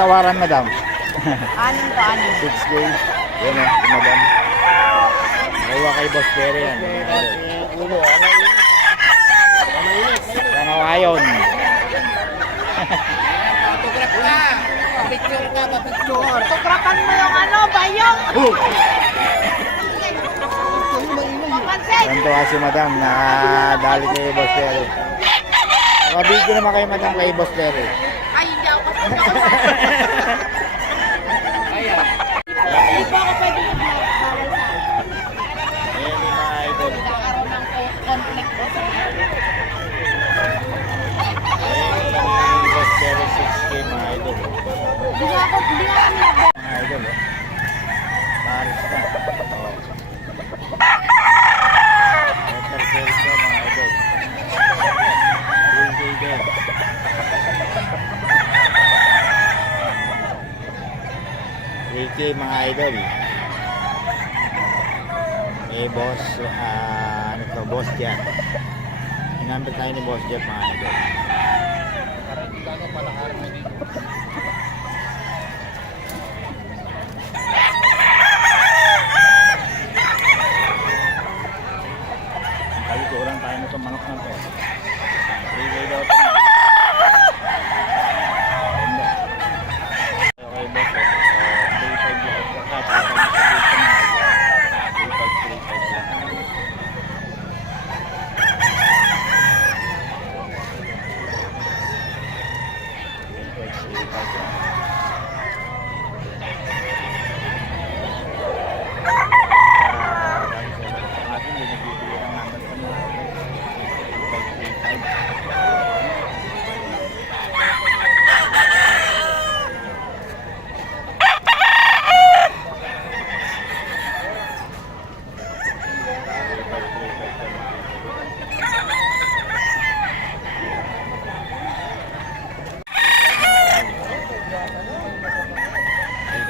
tawaran, madam? Anin to, anin. 6K. Yan o, si madam. Nakuha kay Boss Perry yan. Sana ayon. Picture ka, picture. Tukrapan mo yung ano, bayong. Papansin. Ganito kasi madam, nakadali kay Boss Perry. Nakabigyo naman kayo madam kay Boss Perry. Ay, hindi ako kasi ako. Ayan. Hindi po ako pwede mag-bawal sa akin. Ayan yung mga idol. Nagkakaroon ng conflict po sa Ayan yung Boss Perry 6K mga idol. Hindi nga kami nag- Mga idol, oh. Paris na. Oh. Better sales na mga idol. 3K din. 3K mga idol. Eh boss, ano to, Boss Jeff. Inambil tayo ni Boss Jeff mga idol. Palikuran tayo nito manok na to. 3K daw ito. Ganda. Okay boss, 3.5 lang.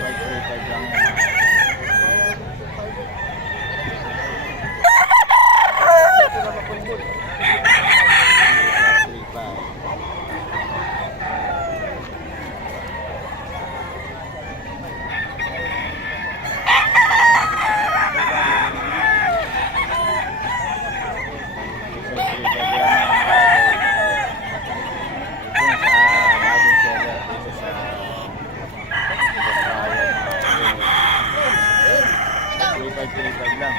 At 3.5 lang. Kilipag lang.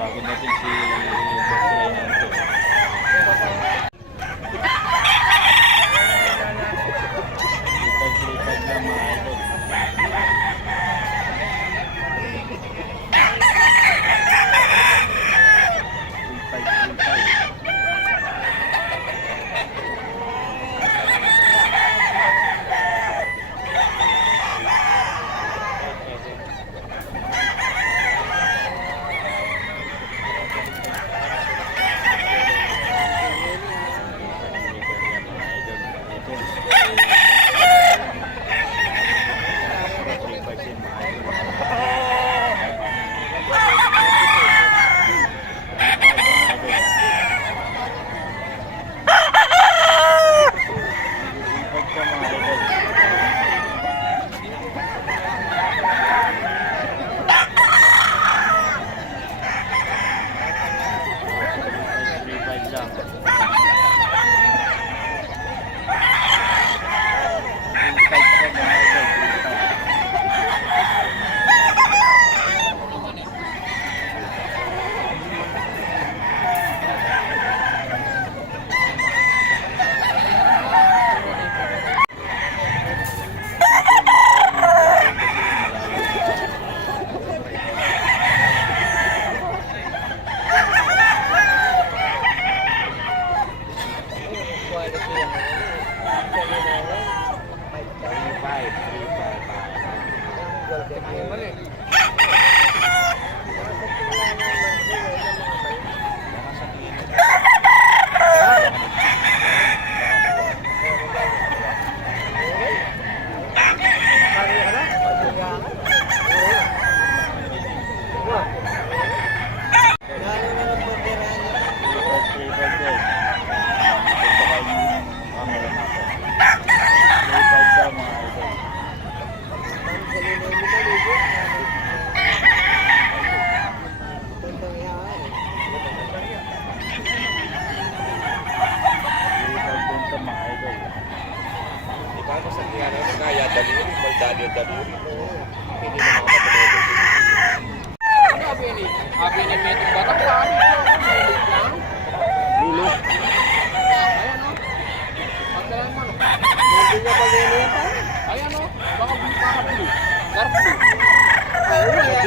Bago natin si Boss Ray natin. Kilipag lang mga idol. Kilipag. Mga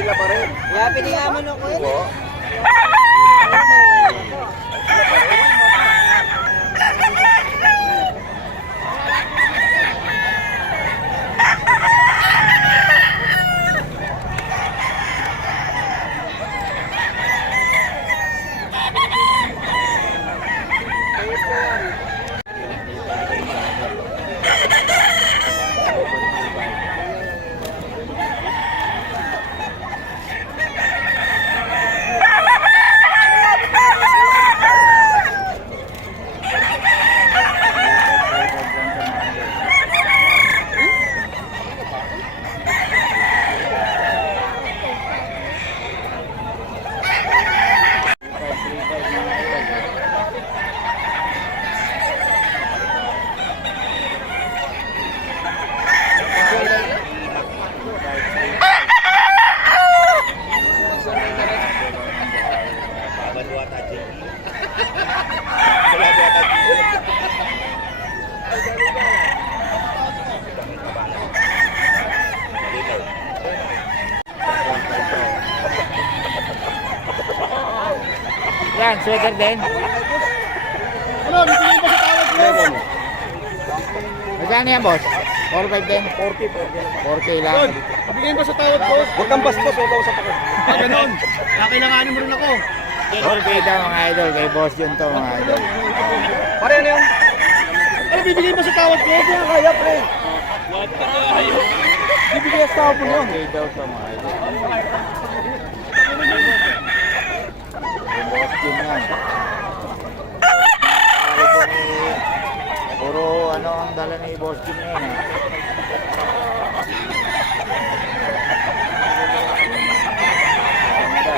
sila pa rin. Kaya piniyaman ako eh. Oo. Yan, sweater din. Ano, bibigyan ba sa tawad ko? Magkano yan, boss? 4-5 din? 4K lang. Bibigyan ba sa tawad ko? Huwag kang bastos, huwag ako sa pakit. Ah, ganun. Kakailanganin mo rin ako. 4K daw mga idol. Kay boss yun to mga idol. Pare, ano yun? Ano, bibigyan ba sa tawad ko? Hindi na kaya, pre. Bibigyan sa tawad mo yun. 4K daw to mga idol. Kay boss yun yan. Puro ano ang dala ni boss yun ngayon eh. Ganda.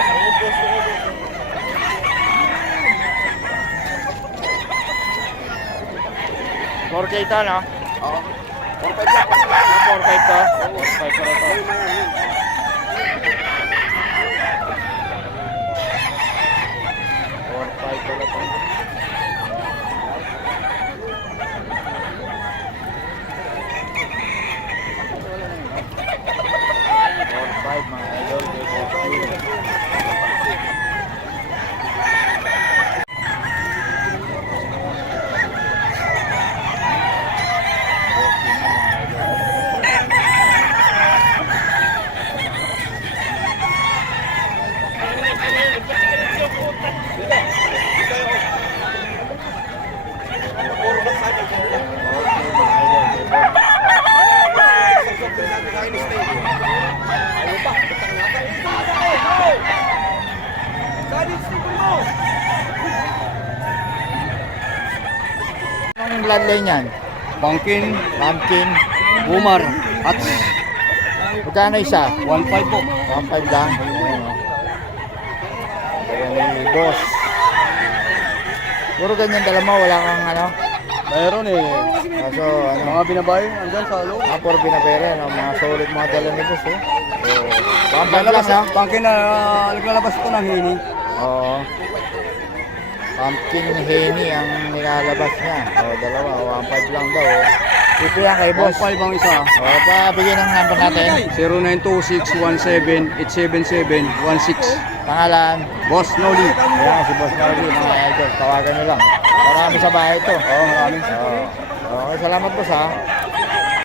4K to, no? Oo. 4-5 lang. 4-5 to? 4-5 pala to. Mga idol, kay boss yun. Anong bloodline yan? Pumpkin, Pumpkin. Bumar, at Magkano isa? 1.5 po. 1.5 lang. Ayan, oh. Ayan ni boss. Puro ganyan dala mo, wala kang ano. Mayroon eh. Kaso ano, Mga binabayo, andyan sa loob. puro pinapere, no? Mga solid mga dala ni boss, oh. So, 1.5 lang, no? Pumpkin na naglalabas ito ng hini. Oo. Pumpkin Henny ang nilalabas niya. O, dalawa. 1.5 lang daw, oh. Ito yan kay boss. 1.5 ang isa. O, bigyan ng number natin. 0926-17877-16. Pangalan. Boss Noli. Ayan, si Boss Noli, mga idol. Tawagan nyo lang. Marami sa bahay ito. Oo, marami. Okay, salamat boss ha.